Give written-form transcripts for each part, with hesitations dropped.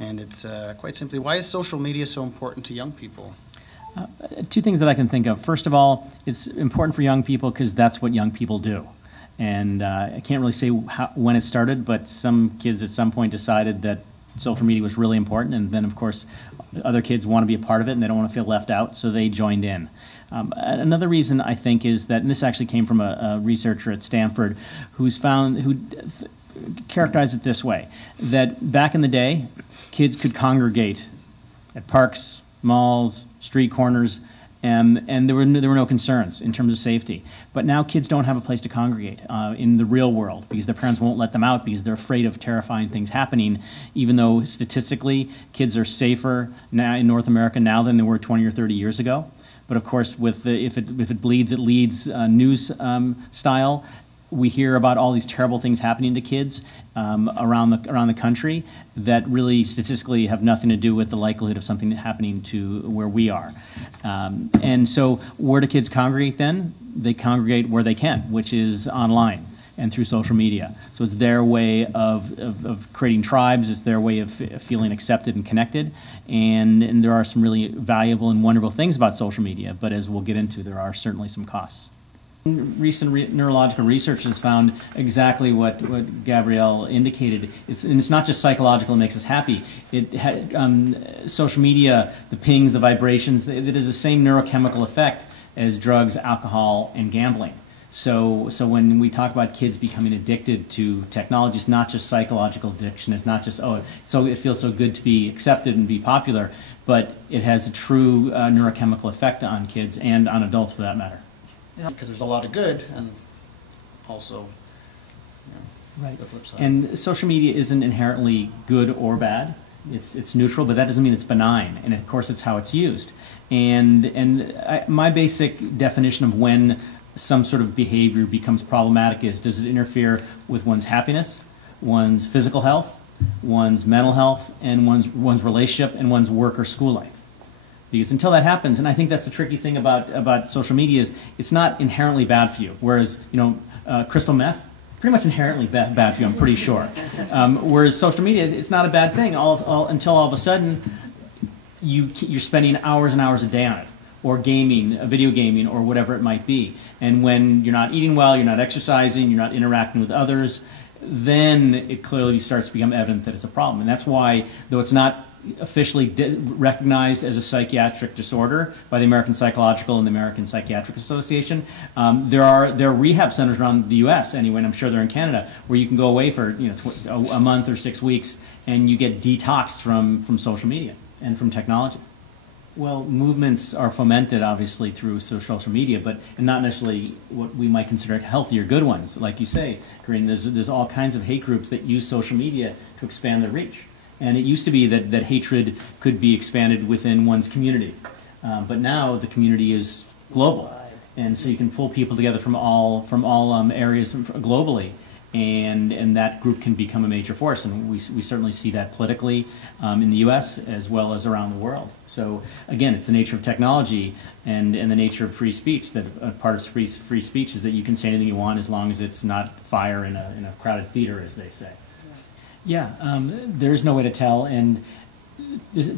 And it's quite simply, why is social media so important to young people? Two things that I can think of. First of all, it's important for young people because that's what young people do. And I can't really say when it started, but some kids at some point decided that social media was really important, and then of course other kids want to be a part of it and they don't want to feel left out, so they joined in. Another reason I think is that, and this actually came from a researcher at Stanford who characterized it this way, that back in the day kids could congregate at parks, malls, street corners, and there were no concerns in terms of safety. But now kids don't have a place to congregate in the real world because their parents won't let them out because they're afraid of terrifying things happening, even though statistically kids are safer now in North America now than they were 20 or 30 years ago. But of course, with if it bleeds, it leads news style. We hear about all these terrible things happening to kids around the country that really statistically have nothing to do with the likelihood of something happening to where we are. And so where do kids congregate then? They congregate where they can, which is online and through social media. So it's their way of creating tribes, it's their way of feeling accepted and connected, and there are some really valuable and wonderful things about social media, but as we'll get into, there are certainly some costs. Recent neurological research has found exactly what Gabrielle indicated. It's not just psychological that makes us happy. Social media, the pings, the vibrations, it is the same neurochemical effect as drugs, alcohol, and gambling. So when we talk about kids becoming addicted to technology, it's not just psychological addiction. It's not just, so it feels so good to be accepted and be popular, but it has a true neurochemical effect on kids and on adults for that matter. Yeah, because there's a lot of good and also right. The flip side. And social media isn't inherently good or bad. It's neutral, but that doesn't mean it's benign. And of course, it's how it's used. My basic definition of when some sort of behavior becomes problematic is, does it interfere with one's happiness, one's physical health, one's mental health, and one's relationship, and one's work or school life? Because until that happens, and I think that's the tricky thing about social media, is it's not inherently bad for you. Whereas, crystal meth, pretty much inherently bad for you, I'm pretty sure. Whereas social media, it's not a bad thing until all of a sudden you're spending hours and hours a day on it, or gaming, video gaming, or whatever it might be. And when you're not eating well, you're not exercising, you're not interacting with others, then it clearly starts to become evident that it's a problem. And that's why, though it's not officially recognized as a psychiatric disorder by the American Psychological and the American Psychiatric Association, there are rehab centers around the U.S. anyway, and I'm sure they're in Canada, where you can go away for a month or 6 weeks and you get detoxed from social media and from technology. Well, movements are fomented obviously through social media, and not necessarily what we might consider healthy or good ones. Like you say, Corinne, there's all kinds of hate groups that use social media to expand their reach. And it used to be that hatred could be expanded within one's community. But now the community is global. And so you can pull people together from all areas globally. And that group can become a major force. And we certainly see that politically in the U.S. as well as around the world. So again, it's the nature of technology and the nature of free speech. That part of free speech is that you can say anything you want as long as it's not fire in a crowded theater, as they say. Yeah, there is no way to tell, and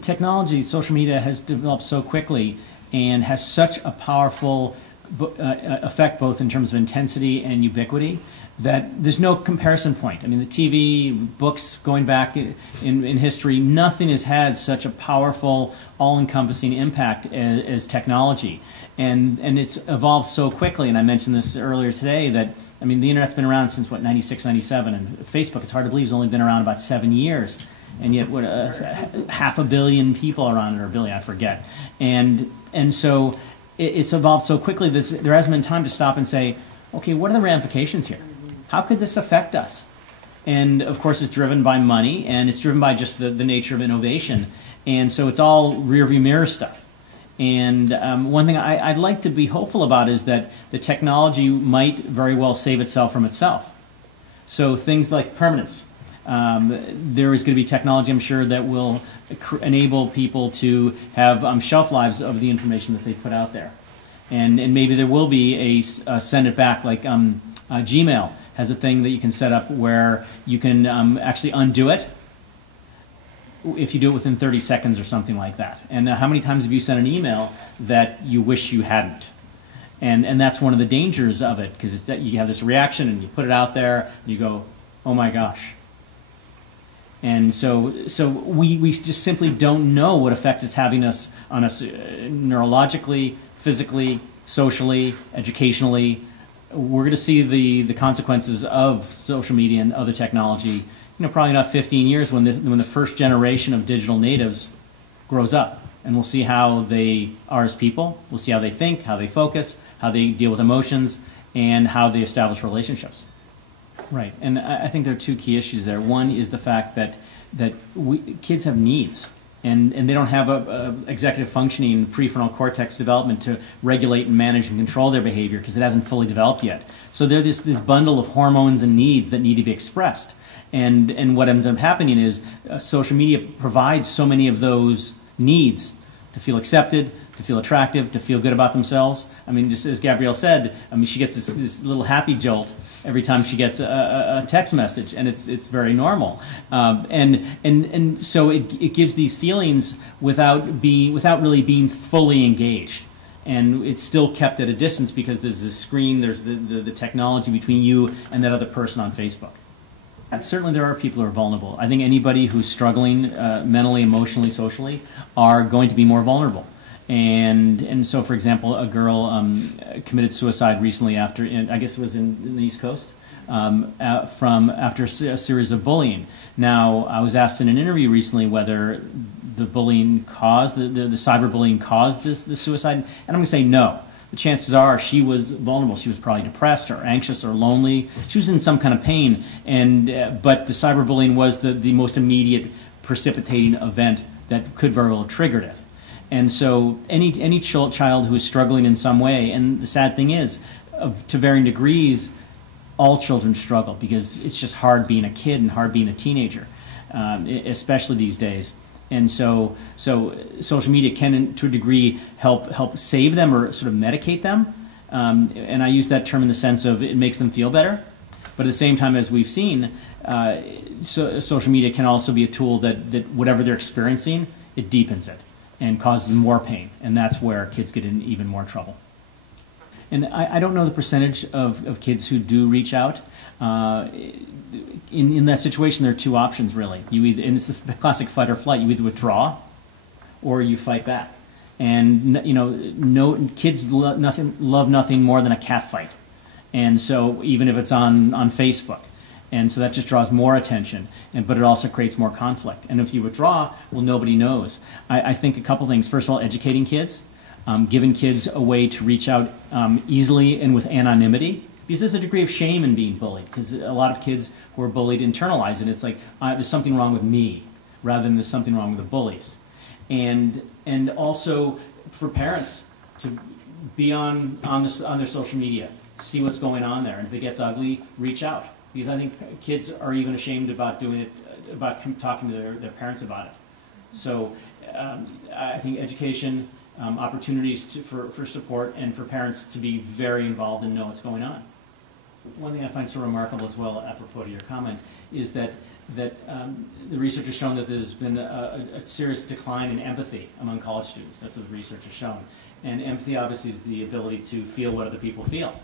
technology, social media has developed so quickly and has such a powerful effect both in terms of intensity and ubiquity that there's no comparison point. I mean, the TV, books going back in history, nothing has had such a powerful, all-encompassing impact as technology. And it's evolved so quickly, and I mentioned this earlier today, that I mean, the internet's been around since, what, 96, 97, and Facebook, it's hard to believe, has only been around about 7 years. And yet, what, 500 million people are on it, or a billion, I forget. And so it's evolved so quickly, there hasn't been time to stop and say, okay, what are the ramifications here? How could this affect us? And of course, it's driven by money, and it's driven by just the nature of innovation. And so it's all rearview mirror stuff. And one thing I'd like to be hopeful about is that the technology might very well save itself from itself. So things like permanence. There is going to be technology, I'm sure, that will enable people to have shelf lives of the information that they put out there. And maybe there will be a send it back, like Gmail has a thing that you can set up where you can actually undo it if you do it within 30 seconds or something like that. And how many times have you sent an email that you wish you hadn't? And that's one of the dangers of it, because you have this reaction and you put it out there and you go, oh my gosh. And so we just simply don't know what effect it's having on us neurologically, physically, socially, educationally. We're going to see the consequences of social media and other technology, probably not 15 years when the first generation of digital natives grows up. And we'll see how they are as people. We'll see how they think, how they focus, how they deal with emotions, and how they establish relationships. Right, and I think there are two key issues there. One is the fact that kids have needs, and they don't have a executive functioning prefrontal cortex development to regulate and manage and control their behavior because it hasn't fully developed yet. So they're this bundle of hormones and needs that need to be expressed. And what ends up happening is social media provides so many of those needs to feel accepted, to feel attractive, to feel good about themselves. I mean, just as Gabrielle said, I mean, she gets this little happy jolt every time she gets a text message, and it's very normal. And so it gives these feelings without really being fully engaged. And it's still kept at a distance because there's the screen, there's the technology between you and that other person on Facebook. Certainly there are people who are vulnerable. I think anybody who's struggling mentally, emotionally, socially are going to be more vulnerable. And so, for example, a girl committed suicide recently after, I guess it was in the East Coast, after a series of bullying. Now, I was asked in an interview recently whether the bullying caused, the cyberbullying caused the suicide, and I'm going to say no. The chances are she was vulnerable. She was probably depressed or anxious or lonely. She was in some kind of pain, but the cyberbullying was the most immediate precipitating event that could very well have triggered it. And so any child who is struggling in some way, and the sad thing is, to varying degrees, all children struggle because it's just hard being a kid and hard being a teenager, especially these days. And so social media can, to a degree, help save them or sort of medicate them. And I use that term in the sense of it makes them feel better. But at the same time, as we've seen, social media can also be a tool that whatever they're experiencing, it deepens it and causes more pain. And that's where kids get in even more trouble. And I don't know the percentage of kids who do reach out. In that situation, there are two options, really. And it's the classic fight or flight. You either withdraw or you fight back. And kids love nothing more than a cat fight. And so even if it's on Facebook. And so that just draws more attention, but it also creates more conflict. And if you withdraw, well, nobody knows. I think a couple things. First of all, educating kids, giving kids a way to reach out easily and with anonymity. Because there's a degree of shame in being bullied, because a lot of kids who are bullied internalize it. It's like, there's something wrong with me, rather than there's something wrong with the bullies. And also for parents to be on their social media, see what's going on there, and if it gets ugly, reach out. Because I think kids are even ashamed about doing it, about talking to their parents about it. So I think education, opportunities for support, and for parents to be very involved and know what's going on. One thing I find so remarkable as well, apropos to your comment, is that the research has shown that there's been a serious decline in empathy among college students. That's what the research has shown. And empathy obviously is the ability to feel what other people feel.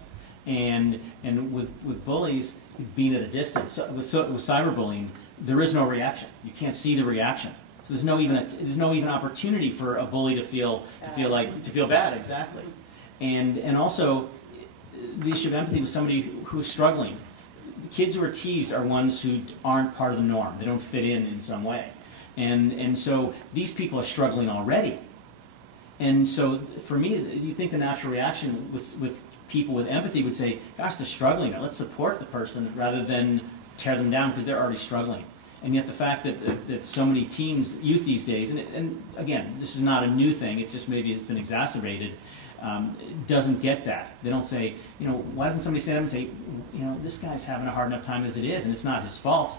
And with bullies, being at a distance, with cyberbullying, there is no reaction. You can't see the reaction. So there's no even opportunity for a bully to feel bad, exactly. And also the issue of empathy with somebody who's struggling. The kids who are teased are ones who aren't part of the norm. They don't fit in some way. And so these people are struggling already. And so for me, you think the natural reaction with people with empathy would say, gosh, they're struggling. Let's support the person rather than tear them down because they're already struggling. And yet the fact that so many teens, youth these days, and again, this is not a new thing, it just maybe has been exacerbated, doesn't get that. They don't say, why doesn't somebody stand up and say, this guy's having a hard enough time as it is, and it's not his fault.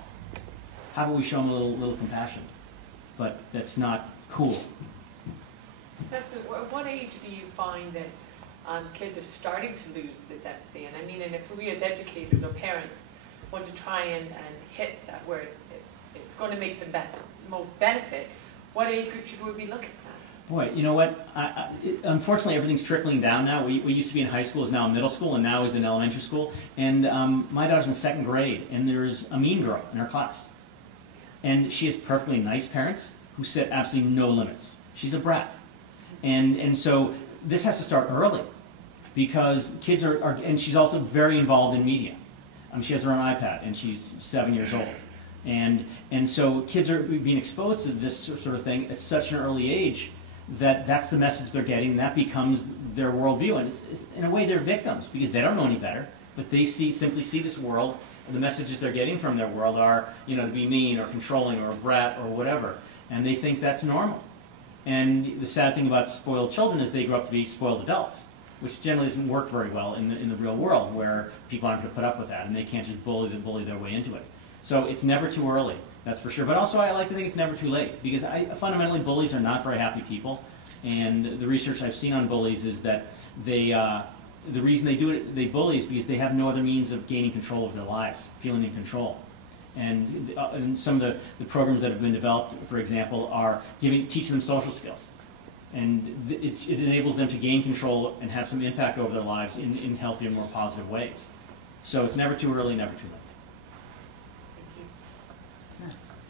How about we show him a little compassion? But that's not cool. At what age do you find that kids are starting to lose this empathy? And I mean, and if we as educators or parents want to try and hit that where it's going to make the most benefit, what age group should we be looking at? Boy, you know what? Unfortunately, everything's trickling down now. We used to be in high school, is now in middle school, and now is in elementary school. And my daughter's in 2nd grade, and there's a mean girl in her class. And she has perfectly nice parents who set absolutely no limits. She's a brat. And so this has to start early, because kids are and she's also very involved in media. She has her own iPad, and she's 7 years old. And so kids are being exposed to this sort of thing at such an early age that that's the message they're getting, and that becomes their worldview. And it's, in a way, they're victims, because they don't know any better, but they simply see this world, and the messages they're getting from their world are, to be mean or controlling or a brat or whatever, and they think that's normal. And the sad thing about spoiled children is they grow up to be spoiled adults, which generally doesn't work very well in the real world, where people aren't going to put up with that, and they can't just bully their way into it. So it's never too early, that's for sure. But also I like to think it's never too late, because fundamentally bullies are not very happy people. And the research I've seen on bullies is that the reason they bully is because they have no other means of gaining control of their lives, feeling in control. And some of the programs that have been developed, for example, are teaching them social skills. And it enables them to gain control and have some impact over their lives in healthier, more positive ways. So it's never too early, never too late.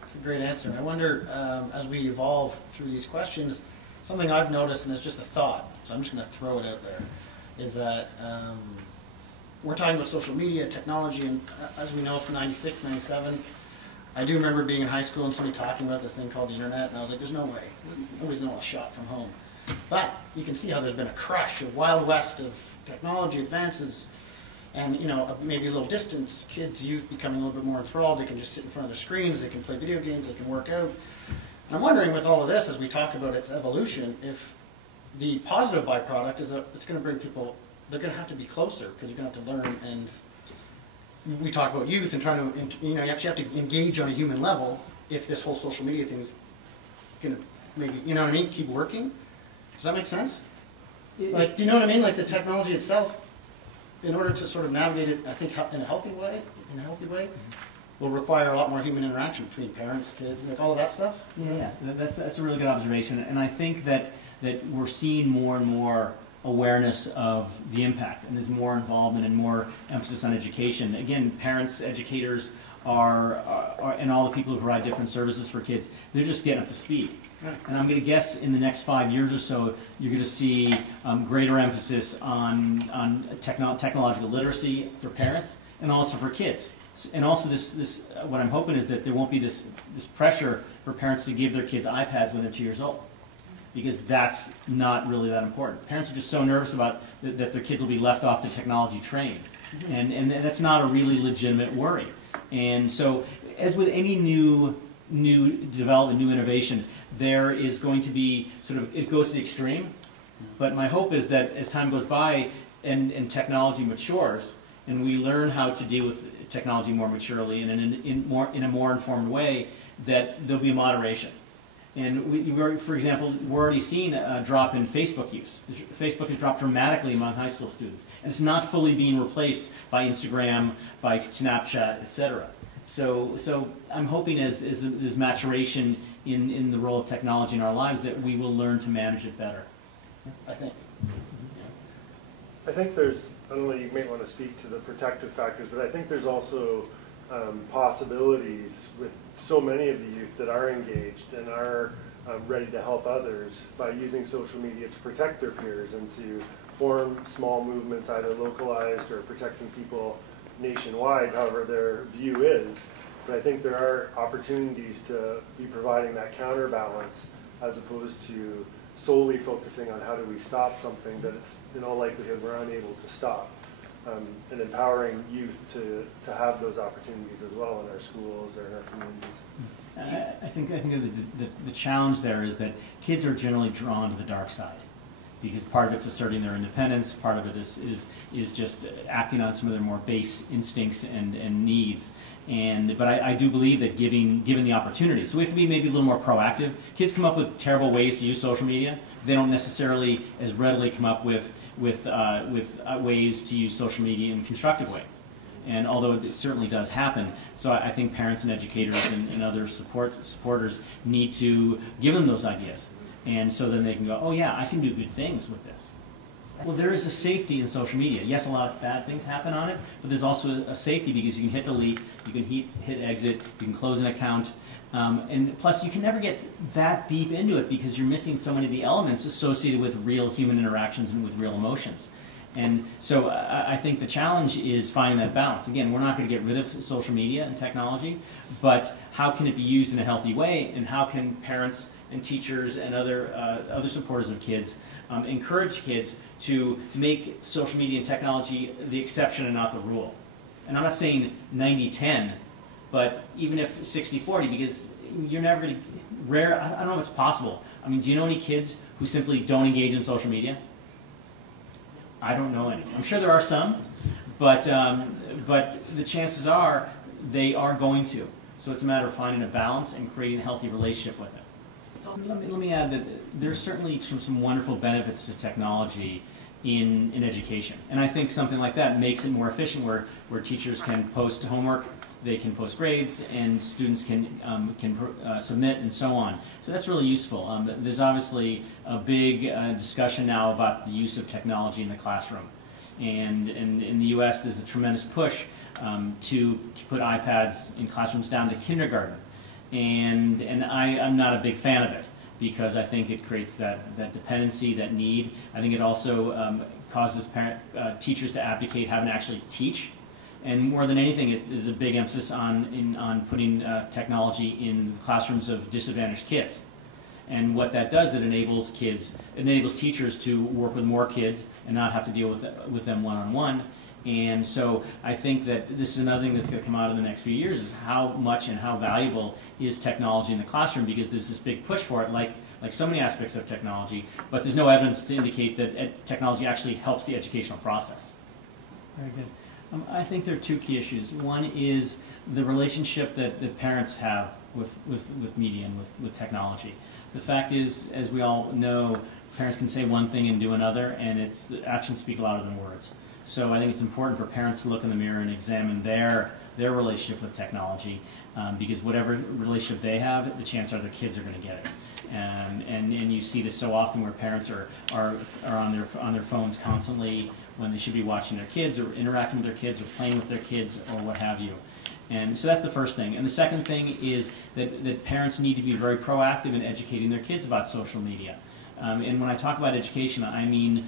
That's a great answer. I wonder, as we evolve through these questions, something I've noticed, and it's just a thought, so I'm just going to throw it out there, is that we're talking about social media, technology, and as we know from 96, 97, I do remember being in high school and somebody talking about this thing called the internet, and I was like, there's no way. Nobody's going to want to shop from home. But you can see how there's been a crush, a wild west of technology advances, and maybe a little distance, kids, youth becoming a little bit more enthralled. They can just sit in front of their screens, they can play video games, they can work out. And I'm wondering, with all of this, as we talk about its evolution, if the positive byproduct is that it's going to bring people, they're going to have to be closer, because you're going to have to learn. And we talk about youth and trying to, you actually have to engage on a human level if this whole social media thing is going to maybe, keep working. Does that make sense? Like, do you know what I mean? Like the technology itself, in order to sort of navigate it, I think in a healthy way, will require a lot more human interaction between parents, kids, like all of that stuff. Yeah, that's a really good observation, and I think that we're seeing more and more awareness of the impact, and there's more involvement and more emphasis on education. Again, parents, educators and all the people who provide different services for kids, they're just getting up to speed. Right. And I'm going to guess in the next 5 years or so, you're going to see greater emphasis on technological literacy for parents and also for kids. And also this what I'm hoping is that there won't be this pressure for parents to give their kids iPads when they're 2 years old, because that's not really that important. Parents are just so nervous about that their kids will be left off the technology train, and that's not a really legitimate worry. And so, as with any new development, new innovation, there is going to be it goes to the extreme. But my hope is that as time goes by and technology matures, and we learn how to deal with technology more maturely and in a more informed way, that there'll be moderation. And for example, we're already seeing a drop in Facebook use. Facebook has dropped dramatically among high school students, and it's not fully being replaced by Instagram, by Snapchat, etc. So I'm hoping as maturation in the role of technology in our lives, that we will learn to manage it better. I think there's, I don't know, you may want to speak to the protective factors, but I think there's also possibilities with so many of the youth that are engaged and are ready to help others by using social media to protect their peers and to form small movements, either localized or protecting people nationwide, however their view is. But I think there are opportunities to be providing that counterbalance as opposed to solely focusing on how do we stop something that it's in all likelihood we're unable to stop. And empowering youth to have those opportunities as well in our schools or in our communities. I think the challenge there is that kids are generally drawn to the dark side, because part of it's asserting their independence, part of it is just acting on some of their more base instincts and needs. But I do believe that given the opportunity, so we have to be maybe a little more proactive. Kids come up with terrible ways to use social media. They don't necessarily as readily come up with ways to use social media in constructive ways. And although it certainly does happen, so I think parents and educators and other supporters need to give them those ideas. And so then they can go, oh yeah, I can do good things with this. Well, there is a safety in social media. Yes, a lot of bad things happen on it, but there's also a safety because you can hit delete, you can hit exit, you can close an account, and plus you can never get that deep into it because you're missing so many of the elements associated with real human interactions and with real emotions. And so I think the challenge is finding that balance. Again, we're not going to get rid of social media and technology, but how can it be used in a healthy way, and how can parents and teachers and other supporters of kids encourage kids to make social media and technology the exception and not the rule. And I'm not saying 90-10, but even if 60-40, because you're never going to, I don't know if it's possible. I mean, do you know any kids who simply don't engage in social media? I don't know any. I'm sure there are some, but the chances are they are going to. So it's a matter of finding a balance and creating a healthy relationship with it. Let me add that there's certainly some wonderful benefits to technology in education. And I think something like that makes it more efficient where teachers can post homework, they can post grades, and students can submit and so on. So that's really useful. There's obviously a big discussion now about the use of technology in the classroom. And in the U.S. there's a tremendous push to put iPads in classrooms down to kindergarten. And I'm not a big fan of it because I think it creates that dependency, that need. I think it also causes teachers to abdicate having to actually teach. And more than anything, there's a big emphasis on putting technology in classrooms of disadvantaged kids. And what that does, it enables teachers to work with more kids and not have to deal with them one-on-one. And so I think that this is another thing that's going to come out in the next few years is how much and how valuable is technology in the classroom, because there's this big push for it, like so many aspects of technology, but there's no evidence to indicate that technology actually helps the educational process. Very good. I think there are two key issues. One is the relationship that parents have with media and with technology. The fact is, as we all know, parents can say one thing and do another, and the actions speak louder than words. So I think it's important for parents to look in the mirror and examine their relationship with technology, because whatever relationship they have, the chances are their kids are going to get it. And you see this so often where parents are on their phones constantly when they should be watching their kids or interacting with their kids or playing with their kids or what have you. And so that's the first thing. And the second thing is that parents need to be very proactive in educating their kids about social media. And when I talk about education, I mean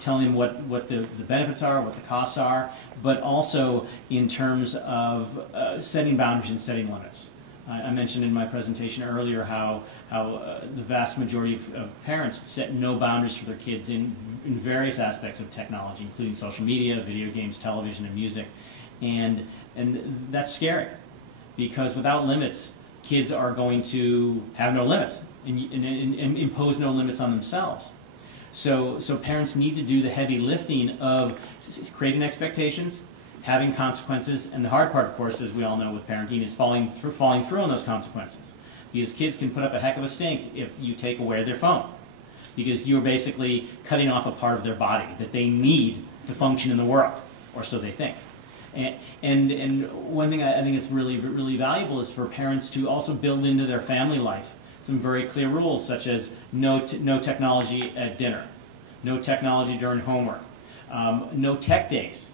telling them what the benefits are, what the costs are, but also in terms of setting boundaries and setting limits. I mentioned in my presentation earlier how the vast majority of parents set no boundaries for their kids in various aspects of technology, including social media, video games, television, and music. And that's scary, because without limits, kids are going to have no limits and impose no limits on themselves. So parents need to do the heavy lifting of creating expectations, having consequences, and the hard part, of course, as we all know with parenting, is falling through on those consequences. Because kids can put up a heck of a stink if you take away their phone, because you're basically cutting off a part of their body that they need to function in the world, or so they think. And one thing I think it's really, really valuable is for parents to also build into their family life some very clear rules, such as no technology at dinner, no technology during homework, no tech days,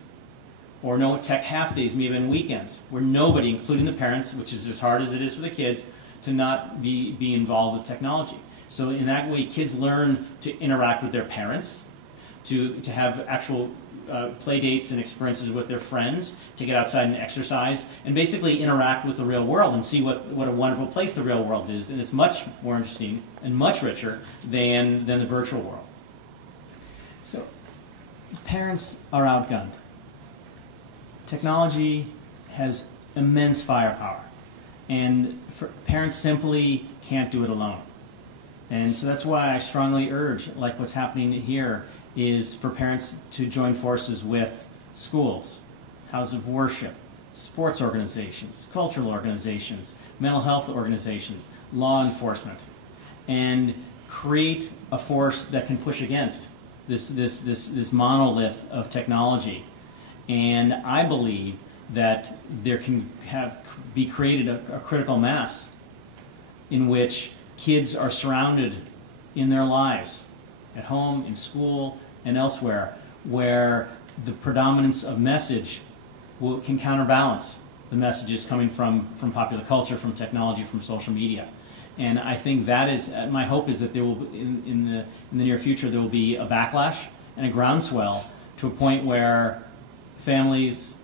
or no tech half days, maybe even weekends, where nobody, including the parents, which is as hard as it is for the kids, to not be involved with technology. So in that way, kids learn to interact with their parents, to have actual play dates and experiences with their friends, to get outside and exercise, and basically interact with the real world and see what a wonderful place the real world is. And it's much more interesting and much richer than the virtual world. So parents are outgunned. Technology has immense firepower, and parents simply can't do it alone. And so that's why I strongly urge, like what's happening here, is for parents to join forces with schools, houses of worship, sports organizations, cultural organizations, mental health organizations, law enforcement, and create a force that can push against this monolith of technology. And I believe that there can be created a critical mass in which kids are surrounded in their lives, at home, in school, and elsewhere, where the predominance of message can counterbalance the messages coming from popular culture, from technology, from social media. And I think that is, my hope is that there will, in the near future, there will be a backlash and a groundswell to a point where families,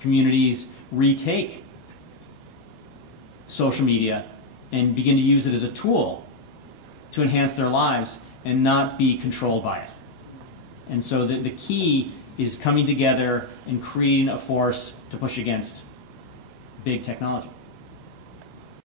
communities retake social media and begin to use it as a tool to enhance their lives and not be controlled by it. And so the key is coming together and creating a force to push against big technology.